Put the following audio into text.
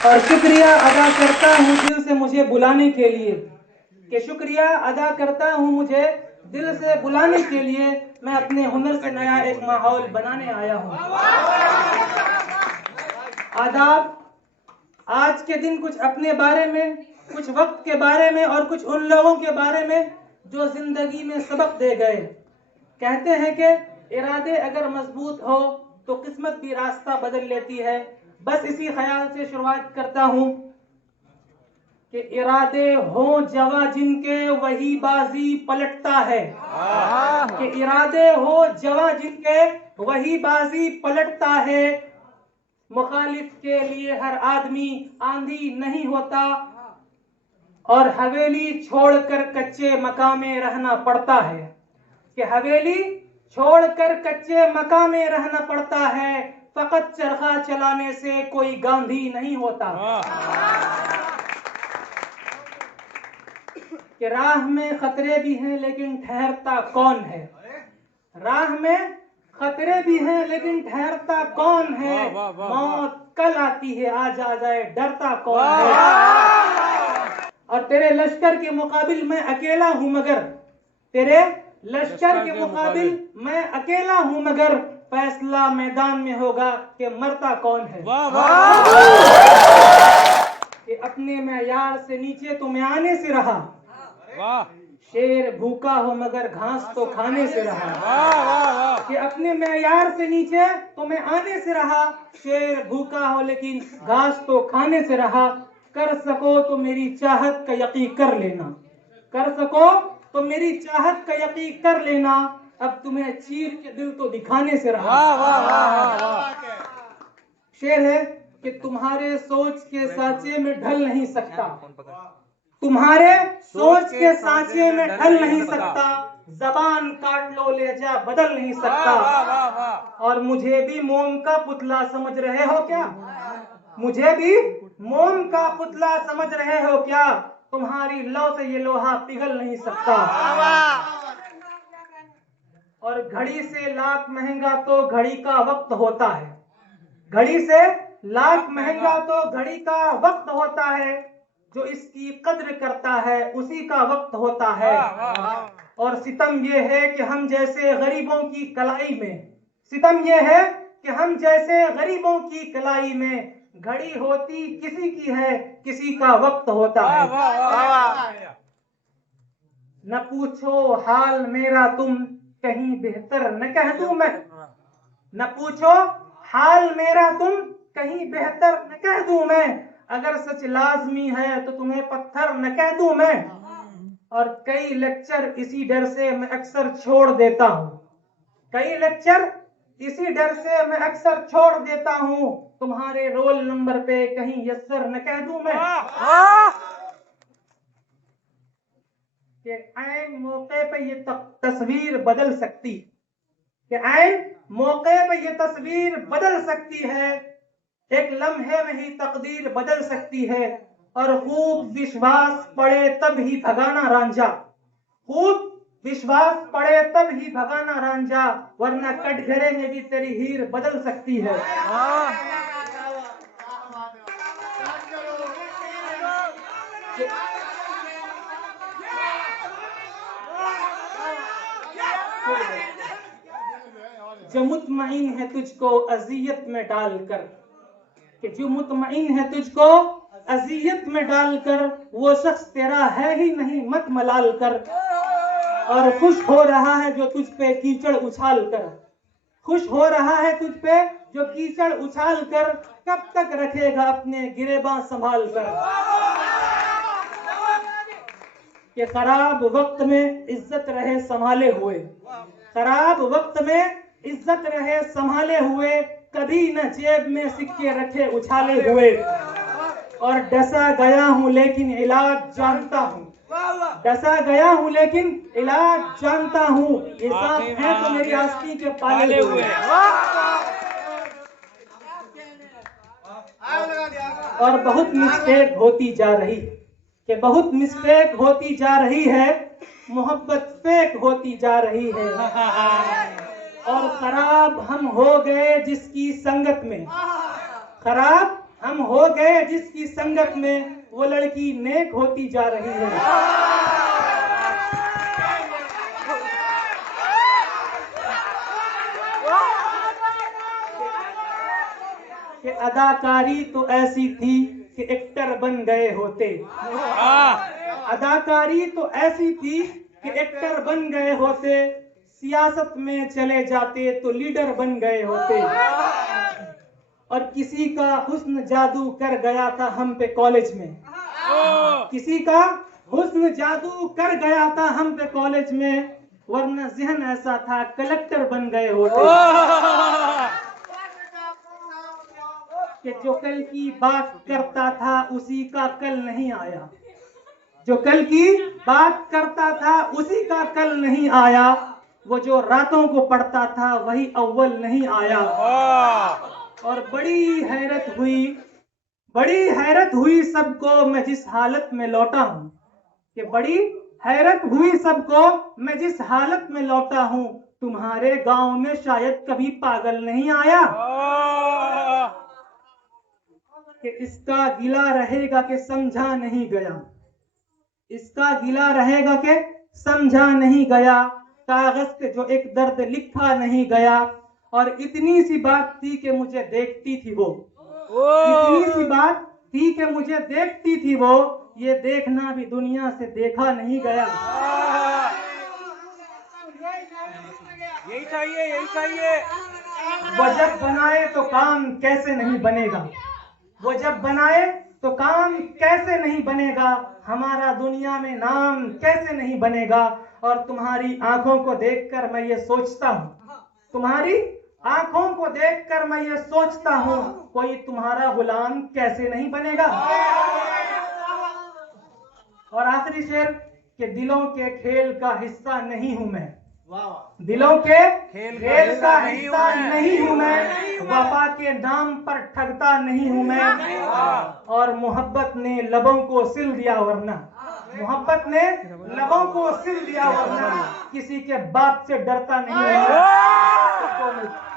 और शुक्रिया अदा करता हूँ दिल से मुझे बुलाने के लिए, कि शुक्रिया अदा करता हूँ मुझे दिल से बुलाने के लिए। मैं अपने हुनर से नया एक माहौल बनाने आया हूँ। आदाब। आज के दिन कुछ अपने बारे में, कुछ वक्त के बारे में और कुछ उन लोगों के बारे में जो जिंदगी में सबक दे गए। कहते हैं कि इरादे अगर मजबूत हो तो किस्मत भी रास्ता बदल लेती है। बस इसी ख्याल से शुरुआत करता हूँ कि इरादे हो जवा जिनके वही बाजी पलटता है। कि इरादे हो जवा जिनके वही बाजी पलटता है। मुखालिफ के लिए हर आदमी आंधी नहीं होता और हवेली छोड़कर कच्चे मकान में रहना पड़ता है। कि हवेली छोड़कर कच्चे मकान में रहना पड़ता है। फकत चरखा चलाने से कोई गांधी नहीं होता। कि राह में खतरे भी हैं लेकिन ठहरता कौन है। राह में खतरे भी हैं लेकिन ठहरता कौन है। मौत कल आती है आज आ जाए डरता कौन है। और तेरे लश्कर के मुकाबिल मैं अकेला हूं मगर, तेरे लश्कर के मुकाबिल मैं अकेला हूं मगर फैसला मैदान में होगा कि मरता कौन है। कि अपने मेयार से नीचे तो मैं आने से रहा। शेर भूखा हो मगर घास तो खाने से रहा। कि अपने मेयार से नीचे तो मैं आने से रहा। शेर भूखा हो लेकिन घास तो खाने से रहा। कर सको तो मेरी चाहत का यकीन कर लेना। कर सको तो मेरी चाहत का यकीन कर लेना। अब तुम्हें चीर के दिल तो दिखाने से रहा। शेर है कि तुम्हारे सोच के सांचे में ढल नहीं सकता। तुम्हारे सोच के सांचे में ढल नहीं सकता। जबान काट लो लहजा बदल नहीं सकता। और मुझे भी मोम का पुतला समझ रहे हो क्या। मुझे भी मोम का पुतला समझ रहे हो क्या। तुम्हारी लौ से ये लोहा पिघल नहीं सकता। और घड़ी से लाख महंगा तो घड़ी का वक्त होता है। घड़ी से लाख महंगा तो घड़ी का वक्त होता है। जो इसकी कद्र करता है उसी का वक्त होता है। और सितम ये है कि हम जैसे गरीबों की कलाई में, सितम ये है कि हम जैसे गरीबों की कलाई में घड़ी होती किसी की है किसी का वक्त होता है। न पूछो हाल मेरा तुम कहीं बेहतर न कह दूं मैं। न पूछो हाल मेरा तुम कहीं बेहतर न कह दूं मैं। अगर सच लाजमी है तो तुम्हें पत्थर न कह दूं मैं। और कई लेक्चर इसी डर से मैं अक्सर छोड़ देता हूं। कई लेक्चर इसी डर से मैं अक्सर छोड़ देता हूं। तुम्हारे रोल नंबर पे कहीं यस्सर न कह दूं मैं। कि ऐन मौके पे ये तस्वीर बदल सकती, कि ऐन मौके पे ये तस्वीर बदल सकती है। एक लम्हे में ही तकदीर बदल सकती है। और खूब विश्वास पड़े तब ही भगाना रांझा। खूब विश्वास पड़े तब ही भगाना रांझा। वरना कटघरे में भी तेरी हीर बदल सकती है। जो मुतमईन है तुझको अजियत में डालकर, कि जो मुतमईन है तुझको अजियत में डालकर वो शख्स तेरा है ही नहीं मत मलाल कर। और खुश हो रहा है जो तुझ पे कीचड़ उछाल कर। खुश हो रहा है तुझ पे जो कीचड़ उछाल कर। कब तक रखेगा अपने गिरेबां संभाल कर। कि खराब वक्त में इज्जत रहे संभाले हुए। खराब वक्त में इज्जत रहे संभाले हुए। कभी न जेब में सिक्के रखे उछाले हुए। और डसा गया हूं लेकिन इलाज जानता हूं। डसा गया हूं लेकिन इलाज जानता हूं। इंसाफ है तो मेरी आस्तीन के पाले हुए। और बहुत मिस्टेक होती जा रही है, कि बहुत मिस्टेक होती जा रही है। मोहब्बत फेक होती जा रही है। और खराब हम हो गए जिसकी संगत में। खराब हम हो गए जिसकी संगत में वो लड़की नेक होती जा रही है। कि अदाकारी तो ऐसी थी कि एक्टर बन गए होते। अदाकारी तो ऐसी थी कि एक्टर बन गए होते, सियासत में चले जाते तो लीडर बन गए होते। और किसी का हुस्न जादू कर गया था हम पे कॉलेज में, किसी का हुस्न जादू कर गया था हम पे कॉलेज में, वरना ज़हन ऐसा था कलेक्टर बन गए होते। कि जो कल की बात करता था उसी का कल नहीं आया, जो कल की बात करता था उसी का कल नहीं आया, वो जो रातों को पढ़ता था वही अव्वल नहीं आया। और बड़ी हैरत हुई सबको मैं जिस हालत में लौटा हूँ, कि बड़ी हैरत हुई सबको मैं जिस हालत में लौटा हूँ, तुम्हारे गांव में शायद कभी पागल नहीं आया। कि इसका गिला रहेगा कि समझा नहीं गया, इसका गिला रहेगा कि समझा नहीं गया, कागज पे जो एक दर्द लिखा नहीं गया। और इतनी सी बात थी कि मुझे देखती थी वो, इतनी सी बात थी कि मुझे देखती थी वो, ये देखना भी दुनिया से देखा नहीं गया। यही चाहिए, यही चाहिए। वो जब बनाए तो काम कैसे नहीं बनेगा, वो जब बनाए तो काम कैसे नहीं बनेगा, हमारा दुनिया में नाम कैसे नहीं बनेगा। और तुम्हारी आंखों को देखकर मैं ये सोचता हूँ, तुम्हारी आंखों को देखकर मैं ये सोचता हूँ, कोई तुम्हारा गुलाम कैसे नहीं बनेगा। और आखिरी शेर कि दिलों के खेल का हिस्सा नहीं हूं मैं, दिलों के खेल का हिस्सा नहीं हूं मैं, वफा के नाम पर ठगता नहीं हूं मैं। और मोहब्बत ने लबों को सिल दिया वरना, मोहब्बत ने लबों को सिल दिया वरना, किसी के बाप से डरता नहीं हूं मैं।